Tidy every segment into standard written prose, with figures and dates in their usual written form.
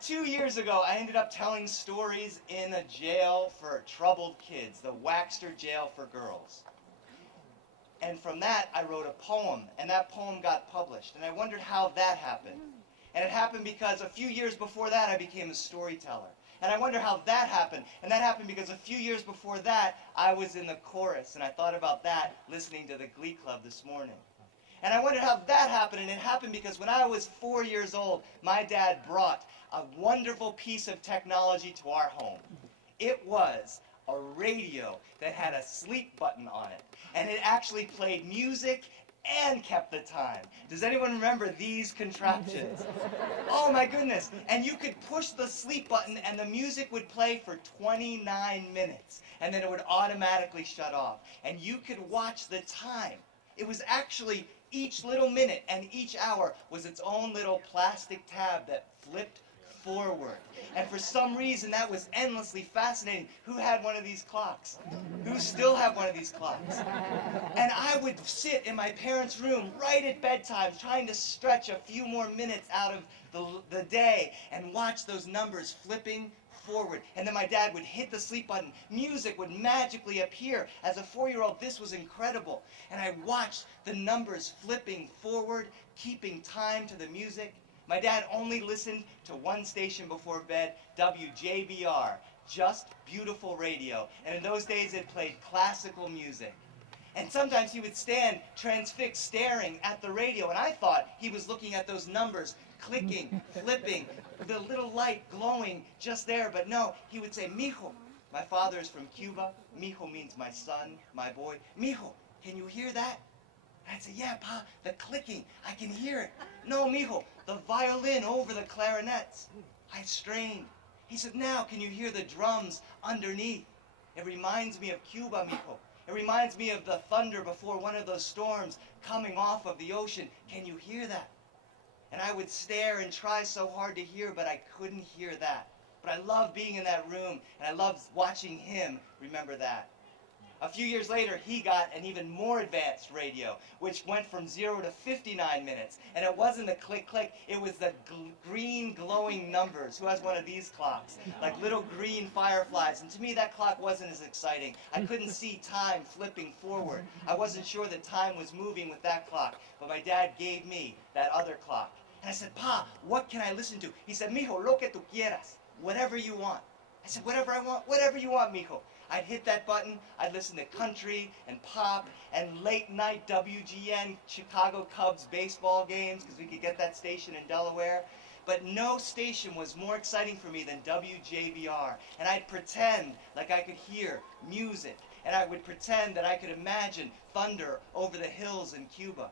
2 years ago, I ended up telling stories in a jail for troubled kids, the Waxter Jail for Girls. And from that, I wrote a poem, and that poem got published. And I wondered how that happened. And it happened because a few years before that, I became a storyteller. And I wonder how that happened. And that happened because a few years before that, I was in the chorus. And I thought about that listening to the Glee Club this morning. And I wondered how that happened. And it happened because when I was 4 years old, my dad brought a wonderful piece of technology to our home. It was a radio that had a sleep button on it. And it actually played music and kept the time. Does anyone remember these contraptions? Oh my goodness. And you could push the sleep button and the music would play for 29 minutes. And then it would automatically shut off. And you could watch the time. It was actually each little minute and each hour was its own little plastic tab that flipped forward. And for some reason that was endlessly fascinating. Who had one of these clocks? Who still have one of these clocks? And I would sit in my parents' room right at bedtime trying to stretch a few more minutes out of the day and watch those numbers flipping forward. And then my dad would hit the sleep button. Music would magically appear. As a 4-year-old, this was incredible. And I watched the numbers flipping forward, keeping time to the music. My dad only listened to one station before bed, WJBR, Just Beautiful Radio. And in those days, it played classical music. And sometimes he would stand transfixed, staring at the radio. And I thought he was looking at those numbers, clicking, flipping, the little light glowing just there. But no, he would say, "Mijo." My father is from Cuba. Mijo means my son, my boy. "Mijo, can you hear that?" I'd say, "Yeah, Pa, the clicking, I can hear it." "No, mijo, the violin over the clarinets." I strained. He said, "Now, can you hear the drums underneath?" "It reminds me of Cuba, mijo. It reminds me of the thunder before one of those storms coming off of the ocean. Can you hear that?" And I would stare and try so hard to hear, but I couldn't hear that. But I loved being in that room, and I loved watching him remember that. A few years later, he got an even more advanced radio, which went from 0 to 59 minutes. And it wasn't the click-click, it was the green glowing numbers. Who has one of these clocks? Like little green fireflies. And to me, that clock wasn't as exciting. I couldn't see time flipping forward. I wasn't sure that time was moving with that clock. But my dad gave me that other clock. And I said, "Pa, what can I listen to?" He said, "Mijo, lo que tú quieras. Whatever you want." I said, "Whatever I want? Whatever you want, mijo." I'd hit that button, I'd listen to country and pop and late night WGN Chicago Cubs baseball games because we could get that station in Delaware. But no station was more exciting for me than WJBR. And I'd pretend like I could hear music. And I would pretend that I could imagine thunder over the hills in Cuba.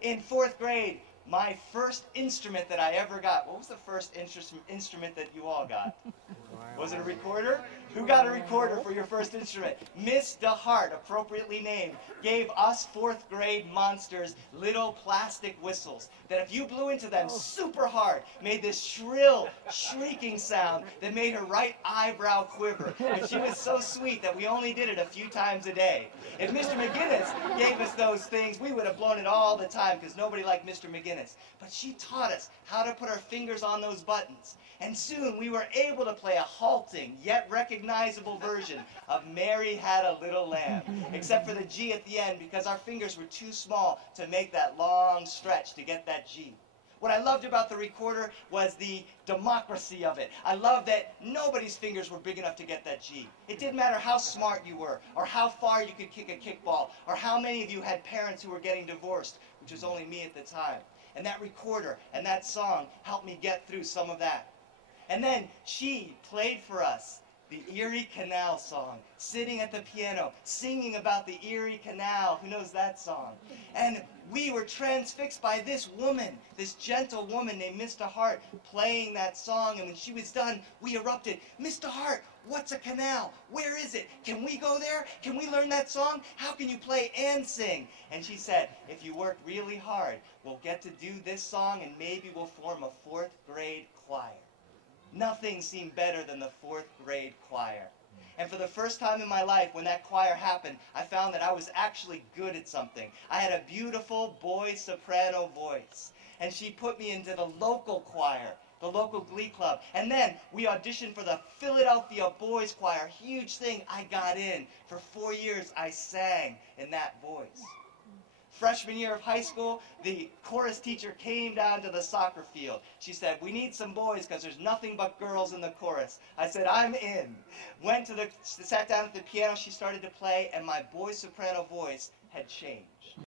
In 4th grade, my first instrument that I ever got. What was the first instrument that you all got? Was it a recorder? Who got a recorder for your first instrument? Miss DeHart, appropriately named, gave us 4th grade monsters little plastic whistles that if you blew into them super hard, made this shrill, shrieking sound that made her right eyebrow quiver. And she was so sweet that we only did it a few times a day. If Mr. McGinnis gave us those things, we would have blown it all the time because nobody liked Mr. McGinnis. But she taught us how to put our fingers on those buttons. And soon we were able to play a halting, yet recognizable version of Mary Had a Little Lamb, except for the G at the end because our fingers were too small to make that long stretch to get that G. What I loved about the recorder was the democracy of it. I loved that nobody's fingers were big enough to get that G. It didn't matter how smart you were, or how far you could kick a kickball, or how many of you had parents who were getting divorced, which was only me at the time. And that recorder and that song helped me get through some of that. And then she played for us the Erie Canal song, sitting at the piano, singing about the Erie Canal. Who knows that song? And we were transfixed by this woman, this gentle woman named Miss DeHart, playing that song. And when she was done, we erupted, "Miss DeHart, what's a canal? Where is it? Can we go there? Can we learn that song? How can you play and sing?" And she said, "If you work really hard, we'll get to do this song and maybe we'll form a 4th grade choir." Nothing seemed better than the 4th grade choir. And for the first time in my life, when that choir happened, I found that I was actually good at something. I had a beautiful boy soprano voice. And she put me into the local choir the local glee club. And then we auditioned for the Philadelphia Boys Choir. Huge thing. I got in. For 4 years, I sang in that voice. Freshman year of high school, the chorus teacher came down to the soccer field. She said, we need some boys because there's nothing but girls in the chorus. I said, I'm in. Sat down at the piano, she started to play, and my boy soprano voice had changed.